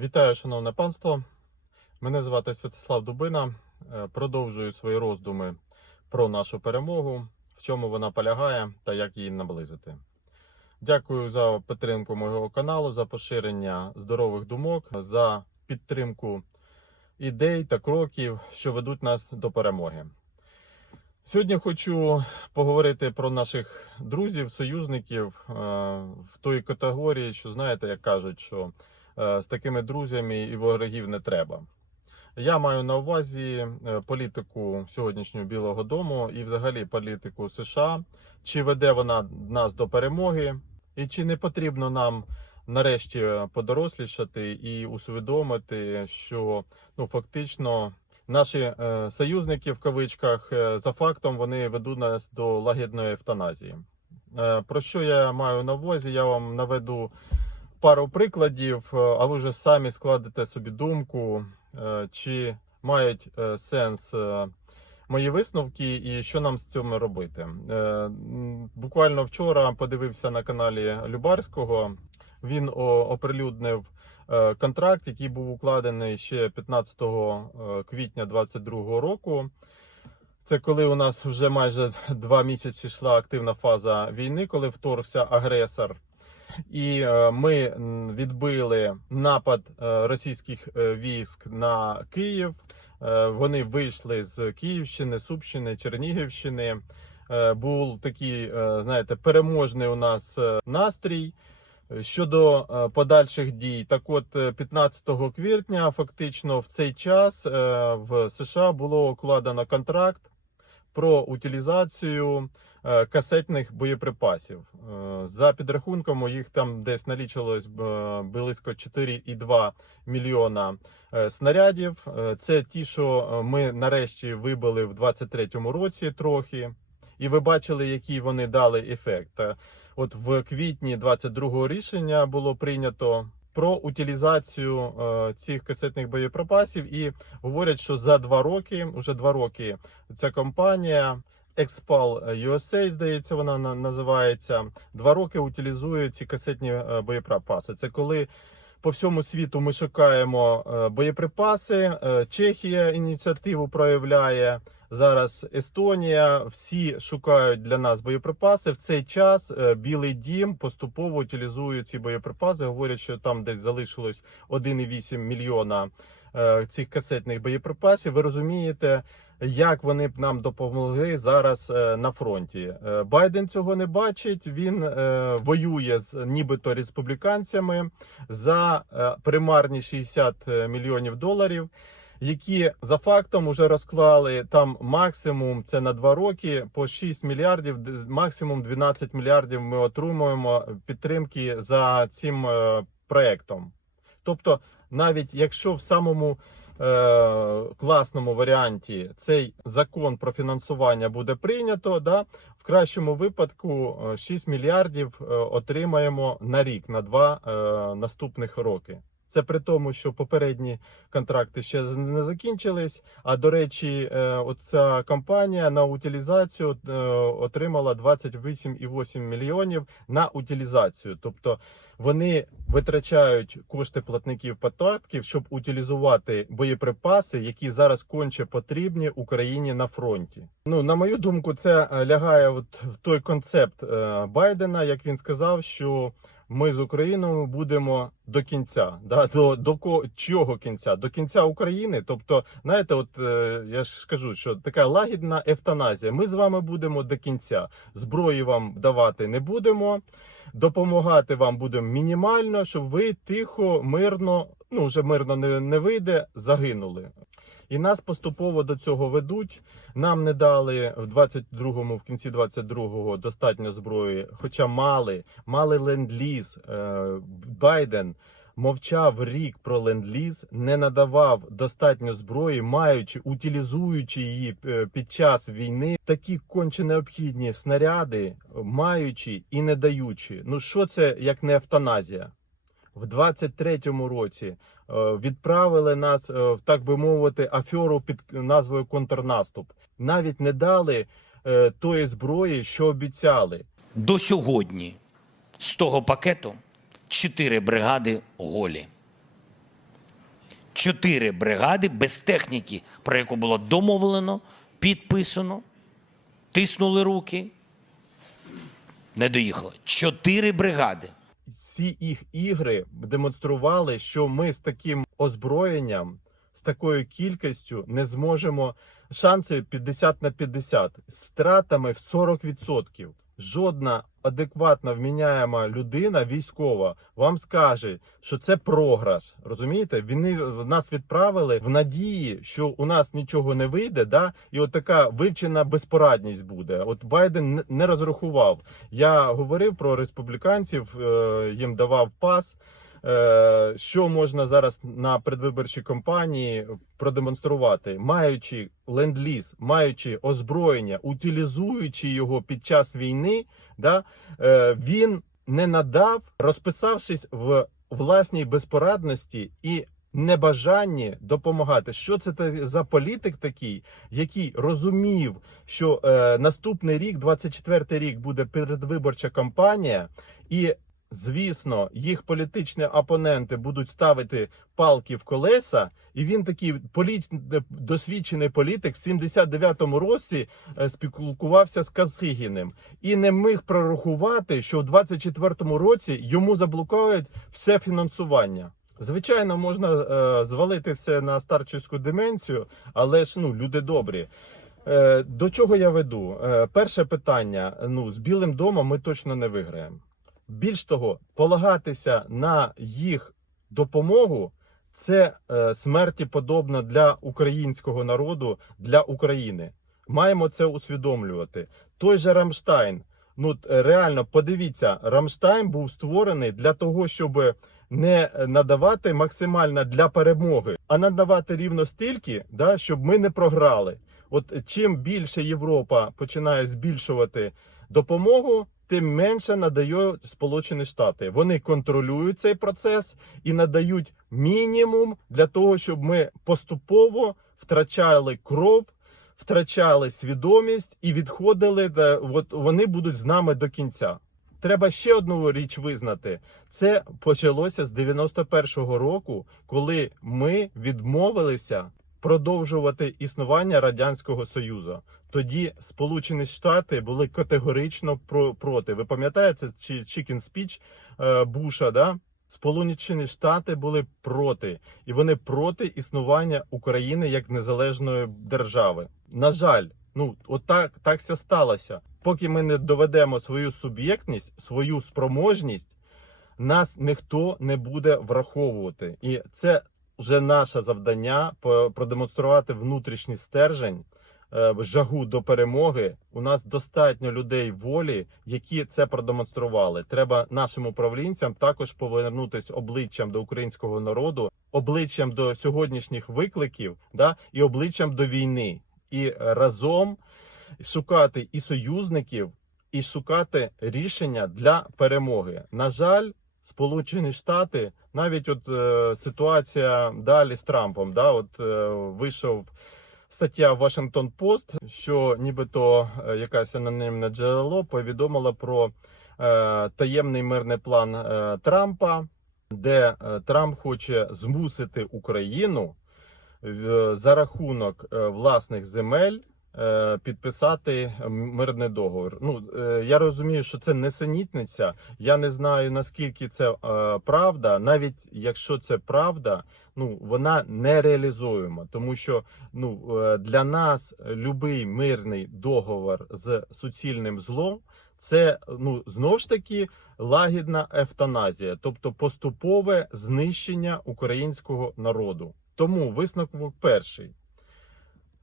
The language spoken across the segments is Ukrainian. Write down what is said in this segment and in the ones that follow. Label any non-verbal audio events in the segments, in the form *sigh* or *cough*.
Вітаю, шановне панство. Мене звати Святослав Дубина. Е, Продовжую свої роздуми про нашу перемогу, в чому вона полягає та як її наблизити. Дякую за підтримку мого каналу, за поширення здорових думок, за підтримку ідей та кроків, що ведуть нас до перемоги. Сьогодні хочу поговорити про наших друзів, союзників е, в той категорії, що знаєте, як кажуть, що з такими друзями і ворогів не треба. Я маю на увазі е, політику сьогоднішнього Білого Дому і взагалі політику США, чи веде вона нас до перемоги, і чи не потрібно нам нарешті подорослішати і усвідомити, що ну фактично наші е, союзники в кавичках е, за фактом вони ведуть нас до лагідної евтаназії. Е, про що я маю на увазі? Я вам наведу пару прикладів, е, а ви вже самі складете собі думку, е, чи мають е, сенс мої висновки і що нам з цим робити. Буквально вчора подивився на каналі Любарського. Він оприлюднив контракт, який був укладений ще 15 е, квітня 2022 року. Це коли у нас вже майже два місяці йшла активна фаза війни, коли вторгся агресор. І е, ми відбили напад е, російських е, військ на Київ. Вони вийшли з Київщини, Сумщини, Чернігівщини. Був такий, знаєте, переможний у нас настрій. Щодо подальших дій, так от е, 15 квітня, фактично в цей час в США було укладено контракт про утилізацію касетних боєприпасів. Е, За підрахунком, їх там десь налічилось е, близько 4,2 мільйона е, снарядів. Е, Це ті, що е, ми нарешті вибили в 23-му році трохи. І ви бачили, який вони дали ефект. Е, От в квітні 22-го рішення було прийнято про утилізацію е, цих касетних боєприпасів, і говорять, що за два роки, уже два роки, ця компанія Expal USA, здається, вона називається, два роки утилізує ці касетні е, боєприпаси. Це коли по всьому світу ми шукаємо е, боєприпаси. е, Чехія ініціативу проявляє. Зараз Естонія, всі шукають для нас боєприпаси. В цей час Білий Дім поступово утилізує ці боєприпаси. Говорять, що там десь залишилось 1,8 мільйона цих касетних боєприпасів. Ви розумієте, як вони б нам допомогли зараз е, на фронті? Е, Байден цього не бачить. Він е, воює з нібито республіканцями за примарні 60 мільйонів доларів які за фактом вже розклали там максимум це на два роки по 6 мільярдів, максимум 12 мільярдів ми отримуємо підтримки за цим проектом. Тобто, навіть якщо в самому класному варіанті цей закон про фінансування буде прийнято, да, в кращому випадку е, 6 мільярдів е, отримаємо на рік, на два е, наступних роки. Це при тому, що попередні контракти ще не закінчились. А до речі, е, оця компанія на утилізацію е, отримала 28,8 мільйонів на утилізацію. Тобто вони витрачають кошти платників податків, щоб утилізувати боєприпаси, які зараз конче потрібні Україні на фронті. Ну на мою думку, це е, лягає от в той концепт Байдена, як він сказав, що ми з Україною будемо до кінця. Да? До, до ко- чого кінця? До кінця України. Тобто, знаєте, от е, я ж скажу, що така лагідна евтаназія. Ми з вами будемо до кінця. Зброї вам давати не будемо. Допомагати вам будемо мінімально, щоб ви тихо, мирно, ну вже мирно не, не вийде, загинули. І нас поступово до цього ведуть. Нам не дали в 22-му, в кінці 22-го достатньо зброї, хоча мали, мали ленд-ліз. Е, Байден мовчав рік про ленд-ліз, не надавав достатньо зброї, маючи, утилізуючи її е, під час війни, такі конче необхідні снаряди, маючи і не даючи. Ну що це як не евтаназія? В 23-му році відправили нас, е, в так би мовити, аферу під назвою контрнаступ. Навіть не дали е, тої зброї, що обіцяли. До сьогодні з того пакету чотири бригади голі. чотири бригади без техніки, про яку було домовлено, підписано, тиснули руки. Не доїхало. Чотири бригади. Ці їх ігри демонстрували, що ми з таким озброєнням, з такою кількістю не зможемо. Шанси 50 на 50 з втратами в 40%. Жодна адекватно вміняєма людина, військова, вам скаже, що це програш. Розумієте? Вони нас відправили в надії, що у нас нічого не вийде, да? і от така вивчена безпорадність буде. От Байден не- не розрахував. Я говорив про республіканців, е, їм давав пас. Е, Що можна зараз на предвиборчій кампанії продемонструвати, маючи ленд-ліз, маючи озброєння, утилізуючи його під час війни, да, е, він не надав, розписавшись в власній безпорадності і небажанні допомагати. Що це за політик такий, який розумів, що е, наступний рік, 24 рік, буде передвиборча кампанія, і звісно, їх політичні опоненти будуть ставити палки в колеса, і він такий політ... досвідчений політик в 79-му році е, спілкувався з Казигіним і не міг прорахувати, що в 24-му році йому заблокують все фінансування. Звичайно, можна е, звалити все на старчівську деменцію, але ж ну люди добрі. Е, до чого я веду? Е, перше питання: ну з Білим домом ми точно не виграємо. Більш того, полагатися на їх допомогу це е, смерті подобно для українського народу, для України. Маємо це усвідомлювати. Той же Рамштайн. Ну е, реально подивіться, Рамштайн був створений для того, щоб не надавати максимально для перемоги, а надавати рівно стільки, да, щоб ми не програли. От чим більше Європа починає збільшувати допомогу, тим менше надають Сполучені Штати. Вони контролюють цей процес і надають мінімум для того, щоб ми поступово втрачали кров, втрачали свідомість і відходили. Де, от вони будуть з нами до кінця. Треба ще одну річ визнати. Це почалося з 91-го року, коли ми відмовилися продовжувати існування радянського союзу. Тоді Сполучені Штати були категорично про проти. Ви пам'ятаєте чи Speech е, Буша? Да? Сполучені Штати були проти, і вони проти існування України як незалежної держави. На жаль, ну отак так ся сталося. Поки ми не доведемо свою суб'єктність, свою спроможність, нас ніхто не буде враховувати. І це вже наше завдання продемонструвати внутрішній стержень, жагу до перемоги. У нас достатньо людей волі, які це продемонстрували. Треба нашим управлінцям також повернутися обличчям до українського народу, обличчям до сьогоднішніх викликів, да, і обличчям до війни, і разом шукати і союзників, і шукати рішення для перемоги. На жаль, Сполучені Штати, навіть от е, ситуація далі з Трампом, да, от е, вийшов стаття Washington Post, що нібито е, якась анонімне джерело повідомило про е, таємний мирний план е, Трампа, де Трамп хоче змусити Україну за рахунок власних земель підписати мирний договір. Ну я розумію, що це несенітниця. Я не знаю наскільки це правда. Навіть якщо це правда, ну вона нереалізуєма, тому що ну е, для нас любий мирний договор з суцільним злом. Це ну знов ж таки лагідна евтаназія, тобто поступове знищення українського народу. Тому висновок перший.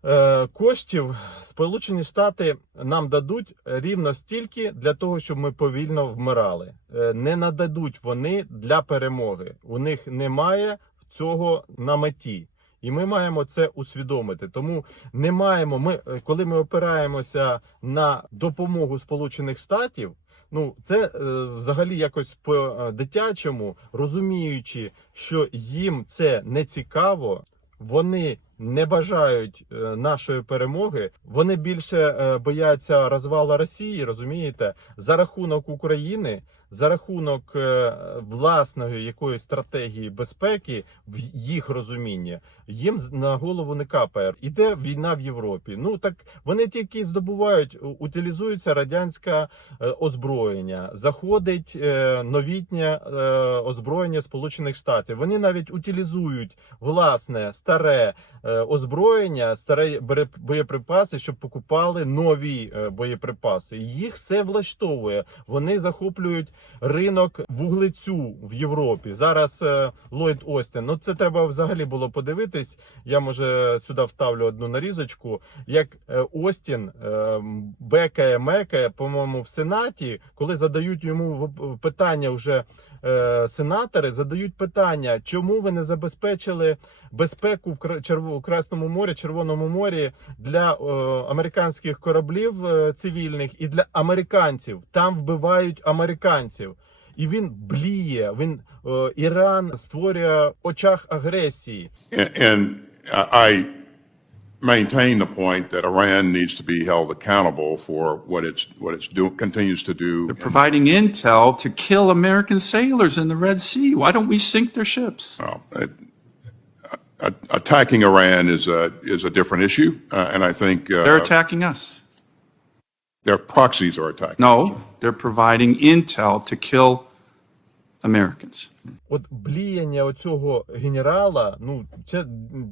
Е, Коштів Сполучені Штати нам дадуть рівно стільки для того, щоб ми повільно вмирали. Е, Не нададуть вони для перемоги. У них немає цього на меті. І ми маємо це усвідомити. Тому не маємо. Ми, е, коли ми опираємося на допомогу Сполучених Штатів, ну це е, взагалі якось по дитячому, розуміючи, що їм це не цікаво, вони не бажають е, нашої перемоги. Вони більше бояться розвалу Росії, розумієте, за рахунок України за рахунок е, власної якоїсь стратегії безпеки в їх розумінні їм на голову не капає. Іде війна в Європі. Ну так вони тільки здобувають, утилізується радянське озброєння, заходить е, новітнє е, озброєння Сполучених Штатів. Вони навіть утилізують власне старе е, озброєння, старе боєприпаси, щоб покупали нові боєприпаси. Їх все влаштовує. Вони захоплюють ринок вуглецю в Європі. Зараз Ллойд Остін. Ну це треба взагалі було подивитись. Я може сюди вставлю одну нарізочку. Як е, Остін е, бекає мекає, по-моєму, в Сенаті, коли задають йому питання вже. е, Сенатори задають питання, чому ви не забезпечили безпеку в Кра- Красному морі, Червоному морі для американських кораблів цивільних і для американців. Там вбивають американців. І він бліє. Він е, Іран створює в очах агресії. And, and I maintain the point that Iran needs to be held accountable for what it's, what it's do, continues to do. They're providing intel to kill American sailors in the Red Sea. Why don't we sink their ships? Well, it- a- attacking Iran is a, is a different issue, uh, and I think They're uh, attacking us. Their proxies are attacking. No, they're providing intel to kill Americans. От бліяння оцього генерала, ну це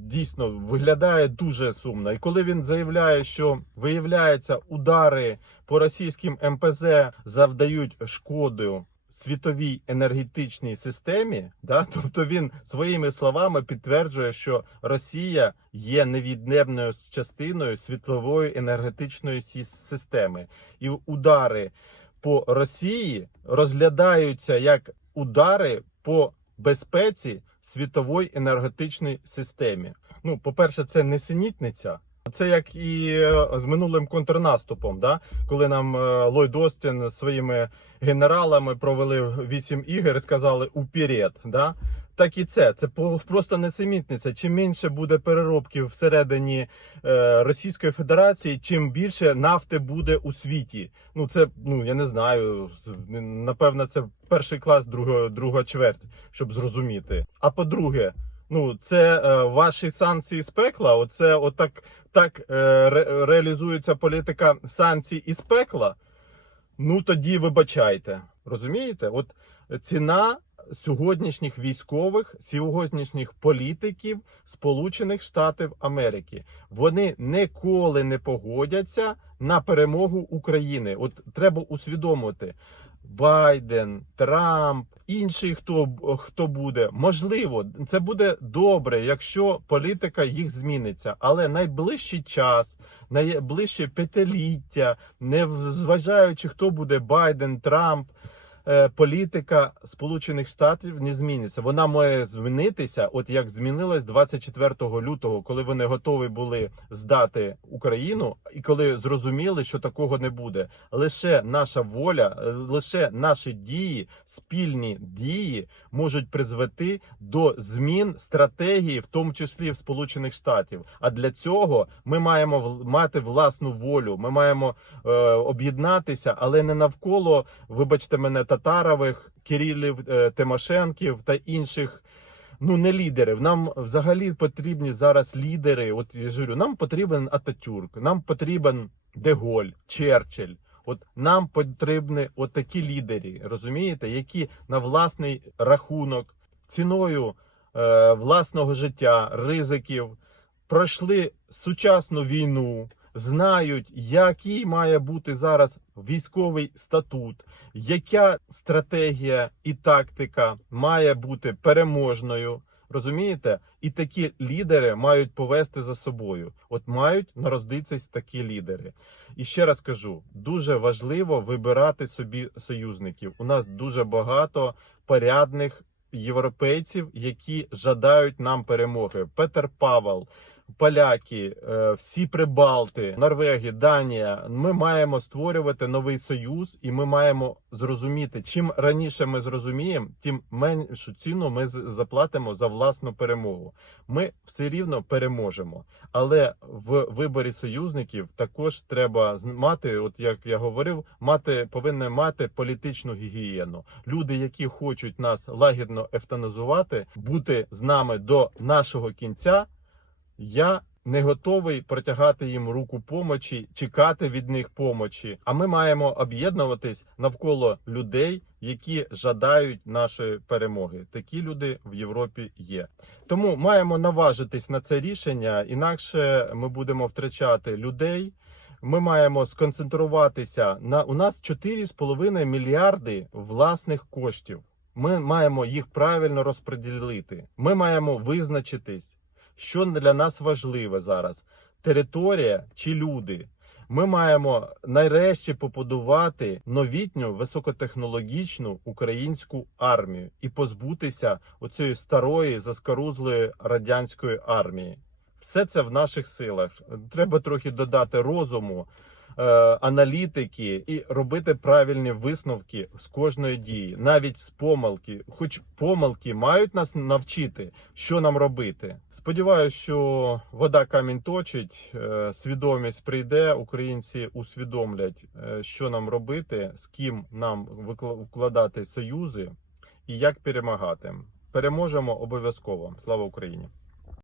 дійсно виглядає дуже сумно. І коли він заявляє, що виявляється, удари по російським МПЗ завдають шкоду світовій енергетичній системі, да, *laughs* тобто він своїми словами підтверджує, що Росія є невід'ємною частиною світлової енергетичної системи, і удари по Росії розглядаються як удари по безпеці світової енергетичної системі. Ну, по-перше, це несенітниця. Це як і е, з минулим контрнаступом, да? коли нам е, Ллойд Остін своїми генералами провели вісім ігор і сказали уперед. Да? Так і це. Це просто несемітниця. Чим менше буде переробки всередині е, Російської Федерації, чим більше нафти буде у світі. Ну це ну я не знаю. Напевно, це перший клас, друга, друга чверть, щоб зрозуміти. А по-друге, ну це е, ваші санкції з пекла. Оце отак так е, ре, реалізується політика санкцій із пекла. Ну тоді вибачайте. Розумієте? От ціна сьогоднішніх військових, сьогоднішніх політиків Сполучених Штатів Америки. Вони ніколи не погодяться на перемогу України. От треба усвідомити. Байден, Трамп, інший, хто, хто буде, можливо, це буде добре, якщо політика їх зміниться. Але найближчий час, найближче п'ятиліття, не зважаючи, хто буде Байден, Трамп, політика Сполучених Штатів не зміниться. Вона має змінитися, от як змінилась 24 лютого, коли вони готові були здати Україну, і коли зрозуміли, що такого не буде. Лише наша воля, е, лише наші дії, спільні дії можуть призвести до змін стратегії, в тому числі в Сполучених Штатів. А для цього ми маємо мати власну волю. Ми маємо е, об'єднатися, але не навколо, вибачте мене, татарових, Кирилів, е, Тимошенків та інших. Ну, не лідерів. Нам взагалі потрібні зараз лідери. От я ж говорю, нам потрібен Ататюрк, нам потрібен Деголь, Черчилль. От нам потрібні от такі лідери, розумієте, які на власний рахунок, ціною е, власного життя, ризиків, пройшли сучасну війну, знають, який має бути зараз військовий статут, яка стратегія і тактика має бути переможною. Розумієте? І такі лідери мають повести за собою. От мають народитися такі лідери. І ще раз кажу: дуже важливо вибирати собі союзників. У нас дуже багато порядних європейців, які жадають нам перемоги. Петер Павел, поляки, е, всі прибалти, Норвегія, Данія. Ми маємо створювати новий союз, і ми маємо зрозуміти, чим раніше ми зрозуміємо, тим меншу ціну ми заплатимо за власну перемогу. Ми все рівно переможемо. Але в виборі союзників також треба мати, от як я говорив, мати повинні мати політичну гігієну. Люди, які хочуть нас лагідно евтаназувати, бути з нами до нашого кінця. Я не готовий протягати їм руку помочі, чекати від них помочі. А ми маємо об'єднуватись навколо людей, які жадають нашої перемоги. Такі люди в Європі є. Тому маємо наважитись на це рішення, інакше ми будемо втрачати людей. Ми маємо сконцентруватися на у нас 4,5 мільярди власних коштів. Ми маємо їх правильно розподілити. Ми маємо визначитись, що для нас важливе зараз: територія чи люди. Ми маємо нарешті побудувати новітню високотехнологічну українську армію і позбутися оцієї старої заскорузлої радянської армії. Все це в наших силах. Треба трохи додати розуму, аналітики і робити правильні висновки з кожної дії, навіть з помилки. Хоч помилки мають нас навчити, що нам робити. Сподіваюся, що вода камінь точить, е, свідомість прийде. Українці усвідомлять, е, що нам робити, з ким нам вкладати союзи і як перемагати. Переможемо обов'язково. Слава Україні!